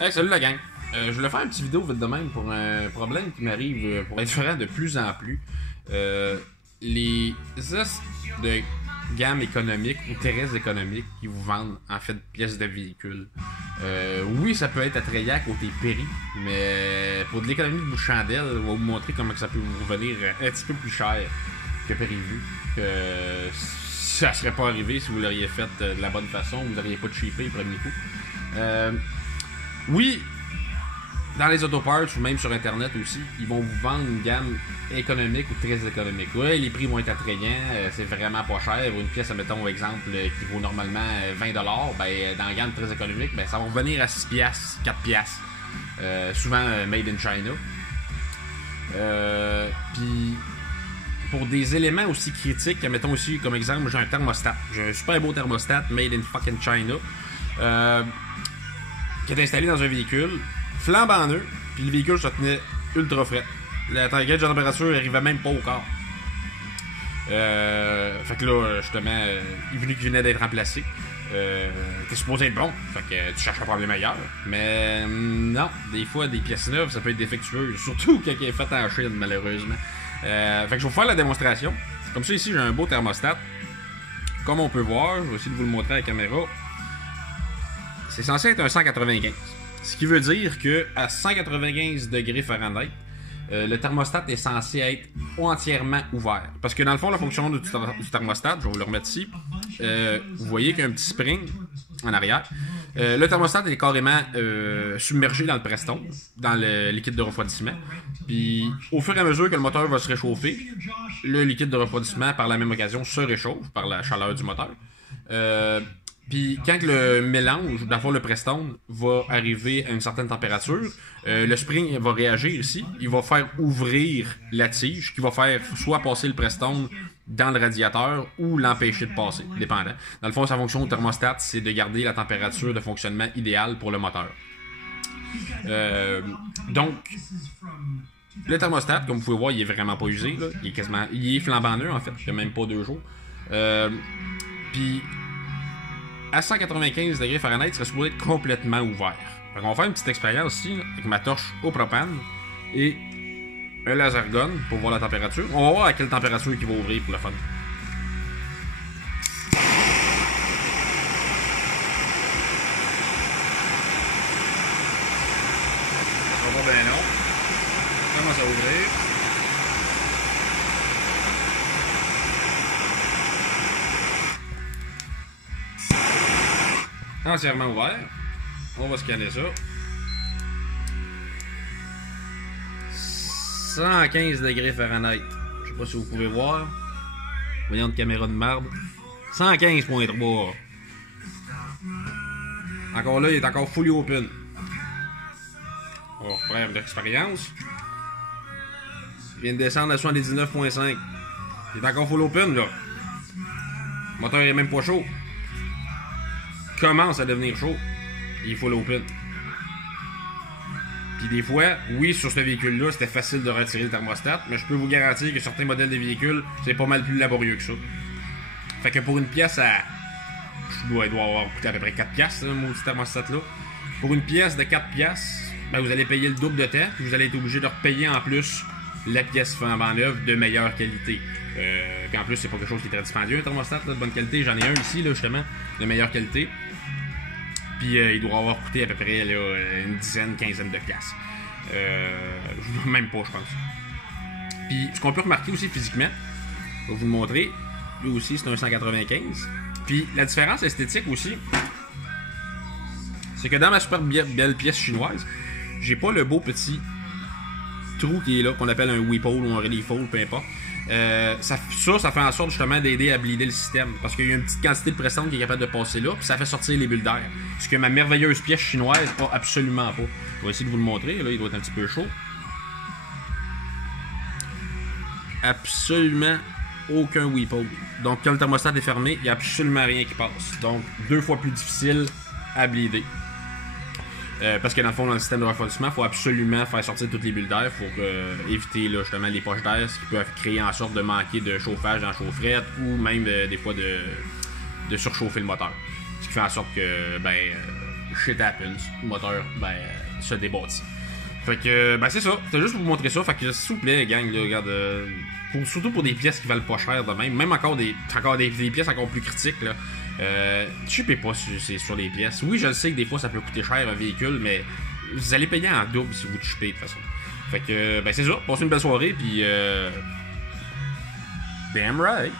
Hey, salut la gang! Je voulais faire une petite vidéo vite de même pour un problème qui m'arrive pour être franc de plus en plus. Les os de gamme économique ou terrestres économiques qui vous vendent en fait pièces de véhicules. Oui, ça peut être attrayant côté péri, mais pour de l'économie de bout de chandelle, on va vous montrer comment ça peut vous revenir un petit peu plus cher que prévu. Que ça serait pas arrivé si vous l'auriez fait de la bonne façon, vous n'auriez pas cheapé le premier coup. Oui, dans les autoparts ou même sur internet aussi, ils vont vous vendre une gamme économique ou très économique. Oui, les prix vont être attrayants, c'est vraiment pas cher. Une pièce, mettons exemple, qui vaut normalement 20$, ben, dans la gamme très économique, ben, ça va revenir à 6$, 4$. Souvent made in China. Puis pour des éléments aussi critiques, mettons aussi comme exemple, j'ai un thermostat. J'ai un super beau thermostat made in fucking China. Qui est installé dans un véhicule, flambant neuf, puis le véhicule se tenait ultra frais. La gauge de température arrivait même pas au corps. Fait que là, justement, il venait d'être remplacé. T'es supposé être bon, fait que tu cherches à faire les meilleurs. Mais non, des fois, des pièces neuves, ça peut être défectueux, surtout quand il est fait en Chine, malheureusement. Fait que je vais vous faire la démonstration. Comme ça, ici, j'ai un beau thermostat. Comme on peut voir, je vais essayer de vous le montrer à la caméra. C'est censé être un 195. Ce qui veut dire que à 195 degrés Fahrenheit, le thermostat est censé être entièrement ouvert. Parce que dans le fond, la fonction du thermostat, je vais vous le remettre ici, vous voyez qu'il y a un petit spring en arrière. Le thermostat est carrément submergé dans le Preston, dans le liquide de refroidissement. Puis au fur et à mesure que le moteur va se réchauffer, le liquide de refroidissement, par la même occasion, se réchauffe par la chaleur du moteur. Puis quand le mélange, dans le fond le Preston, va arriver à une certaine température, le spring va réagir ici, il va faire ouvrir la tige, qui va faire soit passer le Preston dans le radiateur ou l'empêcher de passer, dépendant. Dans le fond, sa fonction au thermostat, c'est de garder la température de fonctionnement idéale pour le moteur. Donc, le thermostat, comme vous pouvez voir, il est vraiment pas usé, là. Il est flambant neuf en fait, il n'y a même pas 2 jours. Puis à 195 degrés Fahrenheit, il serait supposé être complètement ouvert. Donc on va faire une petite expérience ici, là, avec ma torche au propane et un laser gun pour voir la température. On va voir à quelle température il va ouvrir pour le fun. Ça va pas bien long. Ça commence à ouvrir. Entièrement ouvert. On va scanner ça. 115 degrés Fahrenheit. Je sais pas si vous pouvez voir. Voyons de caméra de marde. 115.3. Encore là, il est encore fully open. On va refaire l'expérience. Il vient de descendre à 79.5. Il est encore full open là. Le moteur est même pas chaud. Commence à devenir chaud. Il faut l'open. Puis des fois, oui, sur ce véhicule-là, c'était facile de retirer le thermostat, mais je peux vous garantir que certains modèles de véhicules, c'est pas mal plus laborieux que ça. Fait que pour une pièce à... il doit avoir coûté à peu près 4$, ce maudit thermostat-là. Pour une pièce de 4$, ben vous allez payer le double de temps, puis vous allez être obligé de repayer en plus la pièce flambant neuve de meilleure qualité. Puis en plus, c'est pas quelque chose qui est très dispendieux, un thermostat là, de bonne qualité. J'en ai un ici, là, justement, de meilleure qualité. Puis il doit avoir coûté à peu près là, une dizaine, quinzaine de piastres. Même pas, je pense. Puis ce qu'on peut remarquer aussi physiquement, je vais vous le montrer. Lui aussi, c'est un 195. Puis la différence esthétique aussi, c'est que dans ma super belle pièce chinoise, j'ai pas le beau petit trou qui est là, qu'on appelle un weep hole ou un relief hole, peu importe. Ça fait en sorte justement d'aider à bleeder le système, parce qu'il y a une petite quantité de Preston qui est capable de passer là, puis ça fait sortir les bulles d'air, ce que ma merveilleuse pièce chinoise a absolument pas. Je vais essayer de vous le montrer, là, il doit être un petit peu chaud. Absolument aucun weep hole. Donc quand le thermostat est fermé, il n'y a absolument rien qui passe. Donc 2 fois plus difficile à bleeder. Parce que dans le fond, dans le système de refroidissement, il faut absolument faire sortir toutes les bulles d'air pour éviter là, justement les poches d'air, ce qui peut créer en sorte de manquer de chauffage dans la chaufferette ou même des fois de surchauffer le moteur. Ce qui fait en sorte que shit happens. Le moteur, se débâtit. Fait que, c'est ça. C'était juste pour vous montrer ça. Fait que, s'il vous plaît, gang, là, regarde, surtout pour des pièces qui valent pas cher de même encore des pièces encore plus critiques, là. Chipez pas sur les pièces. Oui, je le sais que des fois ça peut coûter cher un véhicule, mais vous allez payer en double si vous chippez de toute façon. Fait que, c'est ça. Passez une belle soirée, puis damn right.